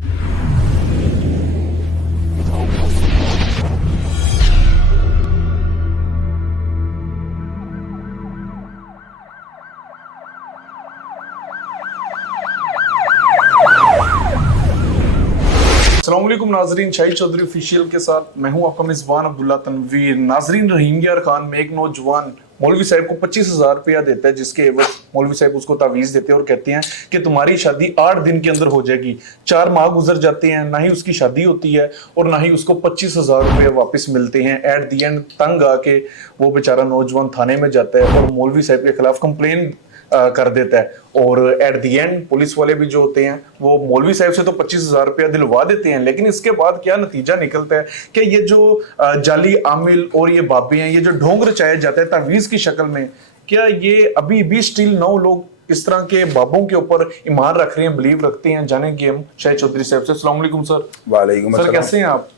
अस्सलाम वालेकुम नाजरीन, शाहिद चौधरी ऑफिशियल के साथ मैं हूं आपका मेजबान अब्दुल्ला तनवीर। नाजरीन, रहीम यार खान में एक नौजवान मौलवी साहब को 25,000 रुपया देता है, जिसके एवज मौलवी साहब उसको तावीज़ देते हैं और कहते हैं कि तुम्हारी शादी 8 दिन के अंदर हो जाएगी। 4 माह गुजर जाते हैं, ना ही उसकी शादी होती है और ना ही उसको 25,000 रुपये वापस मिलते हैं। एट दी एंड तंग आके वो बेचारा नौजवान थाने में जाता है और मौलवी साहब के खिलाफ कंप्लेन कर देता है। और एट दी एंड पुलिस वाले भी जो होते हैं वो मौलवी साहब से तो 25,000 रुपया दिलवा देते हैं, लेकिन इसके बाद क्या नतीजा निकलता है कि ये जो जाली आमिल और ये बाबे हैं, ये जो ढोंग रचाया जाता है तावीज की शक्ल में, क्या ये अभी भी स्टिल 9 लोग इस तरह के बाबों के ऊपर ईमान रख रहे हैं, बिलीव रखते हैं? जाने कि हम शाहिद चौधरी साहब से। अस्सलाम वालेकुम सर। वालेकुम सर, कैसे हैं आप?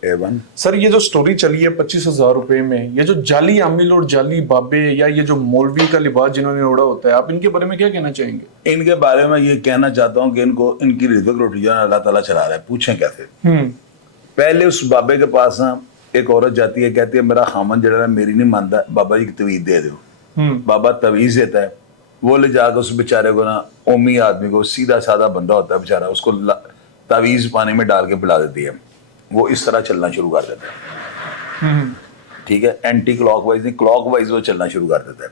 सर, ये जो स्टोरी चली है 25,000 रुपए में, ये जो जाली आमिल और जाली बाबे या ये जो मौलवी का लिबास जिन्होंने ओढ़ा होता है, आप इनके बारे में क्या कहना चाहेंगे? इनके बारे में ये कहना चाहता हूँ कि इनको इनकी रिज़्क रोटी जो अल्लाह ताला चला रहा है। पूछें कैसे? पहले उस बाबे के पास ना एक औरत जाती है, कहती है मेरा खामन जड़ा मेरी नहीं मानता, बाबा जी की तवीज़ दे दो। बाबा तवीज़ देता है, वो ले जाकर उस बेचारे को ना, ओमी आदमी को, सीधा साधा बंदा होता है बेचारा, उसको तावीज़ पानी में डाल के पिला देती है। वो इस तरह चलना शुरू कर देता है। ठीक है, एंटी क्लॉकवाइज नहीं, क्लॉकवाइज वो चलना शुरू कर देता है।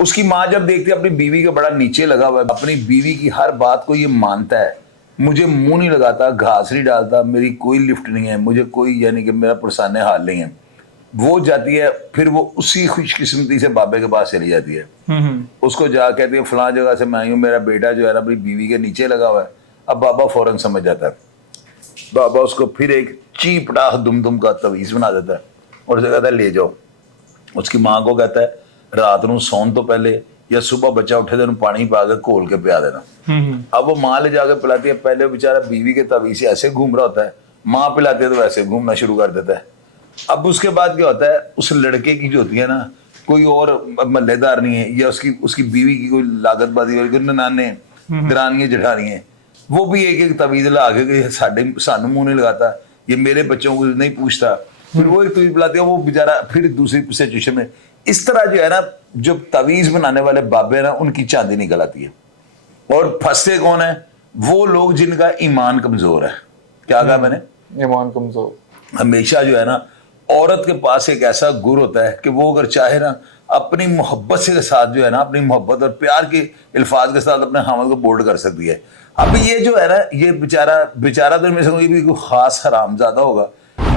उसकी माँ जब देखती है अपनी बीवी के बड़ा नीचे लगा हुआ है, अपनी बीवी की हर बात को ये मानता है, मुझे मुंह नहीं लगाता, घास नहीं डालता, मेरी कोई लिफ्ट नहीं है, मुझे कोई यानी कि मेरा पुरसाने हाल नहीं है, वो जाती है। फिर वो उसी खुशकिस्मती से बाबे के पास चली जाती है। उसको जा कहती है फलां जगह से मैं आई हूँ, मेरा बेटा जो है ना अपनी बीवी के नीचे लगा हुआ है। अब बाबा फौरन समझ जाता है। बाबा उसको फिर एक चीप डाह दुम का तवीज़ बना देता है और उसे कहता है ले जाओ। उसकी माँ को कहता है रात को सौन तो पहले या सुबह बच्चा उठे तो पानी पा के घोल के पिया देना। अब वो माँ ले जाके पिलाती है। पहले बेचारा बीवी के तवीज़ से ऐसे घूम रहा होता है, माँ पिलाती है तो वैसे घूमना शुरू कर देता है। अब उसके बाद क्या होता है, उस लड़के की जो होती है ना, कोई और मल्लेदार नहीं है या उसकी बीवी की कोई लागतबाजी वाली, कोई ननाने दरानियां जेठानियां, वो भी एक एक तवीज़ ला के सानू मुंह नहीं लगाता, ये मेरे बच्चों को नहीं पूछता, फिर वो एक तवीज़ बुलाती है, वो बेचारा फिर दूसरी सिचुएशन में। इस तरह जो है ना, जो तवीज़ बनाने वाले बाबे ना, उनकी चांदी निकल आती है। और फंसते कौन है? वो लोग जिनका ईमान कमजोर है। क्या कहा मैंने? ईमान कमजोर। हमेशा जो है ना, औरत के पास एक ऐसा गुर होता है कि वो अगर चाहे ना, अपनी मोहब्बत के साथ जो है ना, अपनी मोहब्बत और प्यार के अल्फाज के साथ अपने हामद को बोल्ड कर सकती है। अब ये जो है ना, ये बेचारा तो इनमें से कोई भी कोई खास हरामजादा होगा,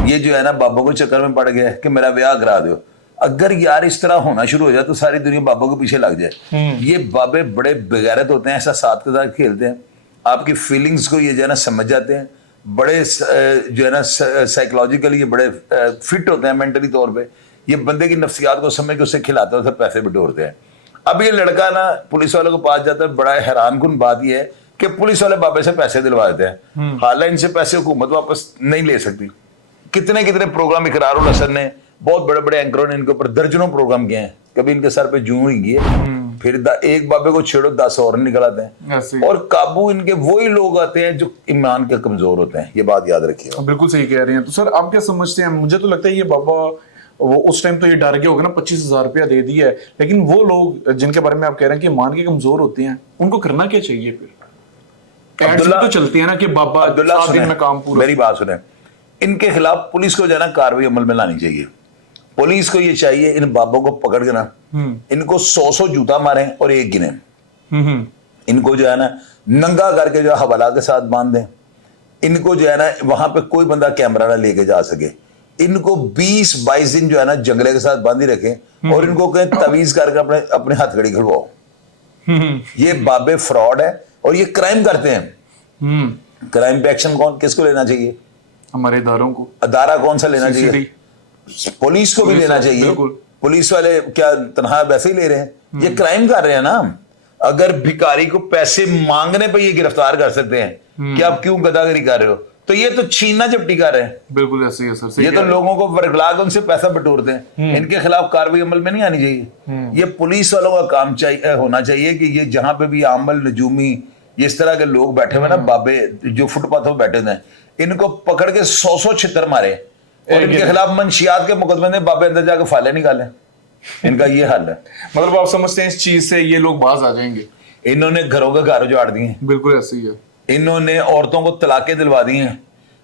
ये जो है ना बाबा को चक्कर में पड़ गया कि मेरा ब्याह करा दो। अगर यार इस तरह होना शुरू हो जाए तो सारी दुनिया बाबा के पीछे लग जाए। ये बाबे बड़े बेगैरत होते हैं, ऐसा साथ के साथ खेलते हैं, आपकी फीलिंग्स को ये जो है ना समझ जाते हैं, बड़े जो है ना साइकोलॉजिकली ये बड़े फिट होते हैं मेंटली तौर पे। ये बंदे की नफ्सियात को समझ के उसे खिलाते हैं, उसे पैसे बटोरते हैं। अब ये लड़का ना पुलिस वालों के पास जाता है। बड़ा हैरान कुन बात ये है कि पुलिस वाले बाबे से पैसे दिलवा देते हैं। हालांकि इनसे पैसे हुकूमत वापस नहीं ले सकती। कितने कितने प्रोग्राम इकरारुल हसन ने, बहुत बड़े बड़े एंकरों ने इनके ऊपर दर्जनों प्रोग्राम किए हैं, कभी इनके सर पे जूं नहीं किए। फिर एक बाबे को छेड़ो 10 और निकल आते हैं, और काबू इनके वही लोग आते हैं जो ईमान के कमजोर होते हैं। ये बात याद रखिए। बिल्कुल सही कह रहे हैं। तो सर आप क्या समझते हैं? मुझे तो लगता है ये बाबा वो उस टाइम तो ये डर गया होगा ना, 25,000 रुपया दे दिया है, लेकिन वो लोग जिनके बारे में आप कह रहे हैं कि ईमान के कमजोर होते हैं, उनको करना क्या चाहिए? फिर तो चलती है ना कि बाबा 7 दिन में काम पूरा। मेरी बात सुने, इनके खिलाफ पुलिस को जो है ना कार्रवाई अमल में लानी चाहिए। पुलिस को ये चाहिए इन बाबों को पकड़ के ना, इनको 100 जूता मारें और एक गिने। इनको जो है ना नंगा करके जो हवाला के साथ बांध दें। इनको जो है ना वहां पे कोई बंदा कैमरा ना लेके जा सके। इनको 20-22 दिन जो है ना जंगले के साथ बांधी रखें और इनको कहें तवीज करके अपने हथकड़ी खड़वाओ। ये बाबे फ्रॉड है और ये क्राइम करते हैं। क्राइम पे एक्शन किसको लेना चाहिए? हमारे इदारों को। अदारा कौन सा लेना चाहिए? पुलिस को भी लेना चाहिए। पुलिस वाले क्या तनख्वाह वैसे ही ले रहे हैं? ये क्राइम कर रहे हैं ना। अगर भिखारी को पैसे मांगने पे ये गिरफ्तार कर सकते हैं कि आप क्यों गदागरी कर रहे हो, तो ये तो छीना झपटी कर रहे हैं। बिल्कुल ऐसे ही है सर। ये तो लोगों को वर्गला के उनसे पैसा बटोरते हैं। इनके खिलाफ कार्रवाई अमल में नहीं आनी चाहिए। ये पुलिस वालों का काम चाहिए होना चाहिए कि ये जहां पे भी आमल नजूमी ये इस तरह के लोग बैठे हुए ना बाबे जो फुटपाथों पर बैठे हुए हैं, इनको पकड़ के 100 छितर मारे और इनके खिलाफ मंशियात के मुकदमे ने बाबे अंदर जाकर फाले निकाले। इनका ये हाल है। मतलब आप समझते हैं इस चीज से ये लोग बाज आ जाएंगे? इन्होंने घरों के घर उजाड़ दिए, बिल्कुल ऐसे ही है। इन्होंने औरतों को तलाकें दिलवा दी हैं,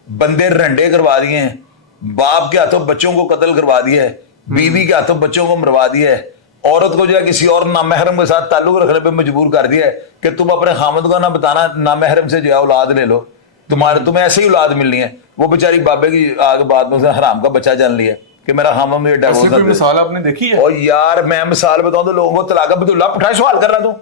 बंदे रंडे करवा दिए हैं, बाप के हाथों बच्चों को कत्ल करवा दिया है, बीवी के हाथों बच्चों को मरवा दिया है, औरत को जो है किसी और नामहरम के साथ ताल्लुक रखने पे मजबूर कर दिया है कि तुम अपने खामद को ना बताना, नामहरम से जो है औलाद ले लो, तुम्हें ऐसे ही औलाद मिलनी है। वो बेचारी बाबे की आगे बाद में उसने हराम का बच्चा जान लिया कि मेरा खामद मुझे ऐसी कोई डिवोर्स। मिसाल आपने देखी है? और यार मैं मिसाल बताऊं तो लोगों को तलाक, अब्दुल्ला पठाए सवाल कर रहा तू,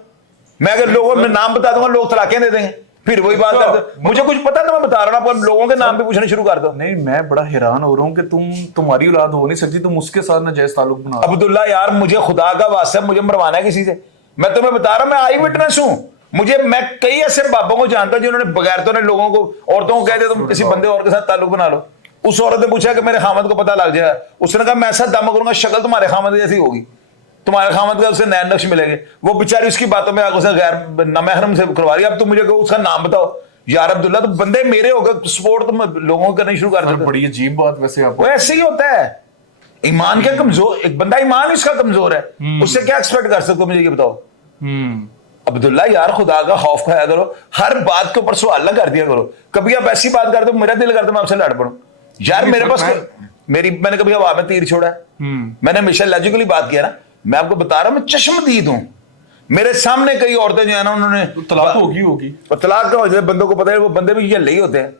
मैं अगर लोगों में नाम बता दूंगा लोग तलाकें दे देंगे, फिर वही बात करते मुझे कुछ पता तो मैं बता रहा हूं, लोगों के नाम पे पूछना शुरू कर दो। नहीं, मैं बड़ा हैरान हो रहा हूँ कि तुम्हारी औलाद हो नहीं सकती, तुम उसके साथ नाजायज ताल्लुक बना रहे हो। अब्दुल्ला यार मुझे खुदा का वास्ता है, मुझे मरवाना है किसी से, मैं तुम्हें बता रहा हूं, मैं आई विटनेस हूं। मैं कई ऐसे बाबों को जानता हूं जिन्होंने बगैरतों ने लोगों को, औरतों को कहते तुम किसी बंदे और के साथ ताल्लुक बना लो। उस औरत ने पूछा कि मेरे खामद को पता लग जाए, उसने कहा मैं ऐसा दम करूंगा शक्ल तुम्हारे खामद जैसी होगी, तुम्हारे खामद का उससे नए नक्श मिलेंगे। वो बेचारी उसकी बातों में आगे उसे गैर नामहरम से करवा रही है। अब तुम मुझे उसका नाम बताओ यार अब्दुल्ला, तो बंदे मेरे हो गए, सपोर्ट तुम लोगों को करनी शुरू कर देते। बड़ी अजीब बात वैसे आप। वो ऐसे ही होता है, ईमान के कमजोर, एक बंदा ईमान इसका कमजोर है, उससे क्या एक्सपेक्ट कर सकते हो मुझे ये बताओ। अब्दुल्ला यार खुदा का खौफ खाया करो, हर बात के ऊपर सवाल ना कर दिया करो। कभी आप ऐसी बात करते हो मेरा दिल करता मैं आपसे लड़ पड़ूं। यार मेरे पास मैंने कभी हवा में तीर छोड़ा है? मैंने हमेशा लॉजिकली बात किया ना, मैं आपको बता रहा हूं मैं चश्मदीद हूं। मेरे सामने कई औरतें जो है ना उन्होंने तलाक होगी तलाक का हो जाए, बंदों को पता है वो बंदे भी ये ही होते हैं,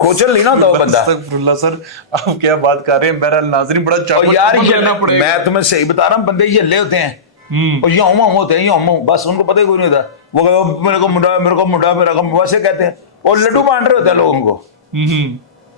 खोचल नहीं ना होता वो बंदा। अस्तगफुरुल्लाह सर, आप क्या बात कर रहे हैं? बहरहाल नाज़रीन बड़ा और यार ये मैं तुम्हें सही बता रहा हूं, बंदे ये ले होते हैं और यूं होते हैं, यूं बस उनको पता ही कोई नहीं होता। वो मेरे को मुंडा मेरा को वैसे कहते हैं, और लड्डू बांट रहे होते हैं लोगों को,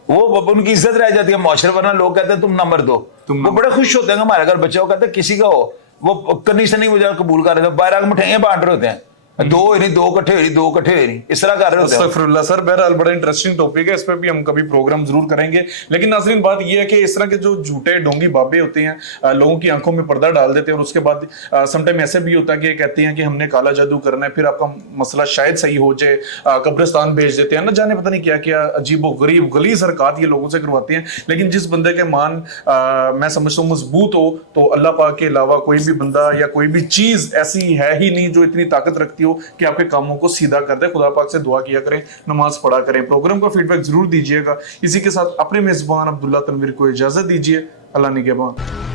वो उनकी इज्जत रह जाती है माशरे, वरना लोग कहते हैं तुम नंबर दो। वो बड़े खुश होते हैं हमारे घर बच्चे, वो कहते हैं किसी का हो, वो कंडीशन नहीं वजह कबूल कर रहे थे, 12 मिठाइयां बांट रहे होते हैं, दो इकट्ठे हुई नहीं, इस तरह कर रहे होते हैं। अस्तगफुरुल्लाह सर, बहरहाल बड़ा इंटरेस्टिंग टॉपिक है, इस पे भी हम कभी प्रोग्राम जरूर करेंगे। लेकिन नाज़रीन बात ये है कि इस तरह के जो झूठे ढोंगी बाबे होते हैं लोगों की आंखों में पर्दा डाल देते हैं, और उसके बाद समटाइम ऐसे भी होता है कि कहते हैं कि हमने काला जादू करना है, फिर आपका मसला शायद सही हो जाए, कब्रिस्तान भेज देते हैं, न जाने पता नहीं क्या क्या अजीबो गरीब गलीज़ हरकत ये लोगों से करवाते हैं। लेकिन जिस बंदे के मान मैं समझता हूँ मजबूत हो, तो अल्लाह पाक के अलावा कोई भी बंदा या कोई भी चीज ऐसी है ही नहीं जो इतनी ताकत रखती हो कि आपके कामों को सीधा कर दे। खुदा पाक से दुआ किया करें, नमाज पढ़ा करें। प्रोग्राम का फीडबैक जरूर दीजिएगा। इसी के साथ अपने मेजबान अब्दुल्ला तनवीर को इजाजत दीजिए। अल्लाह निगहबान।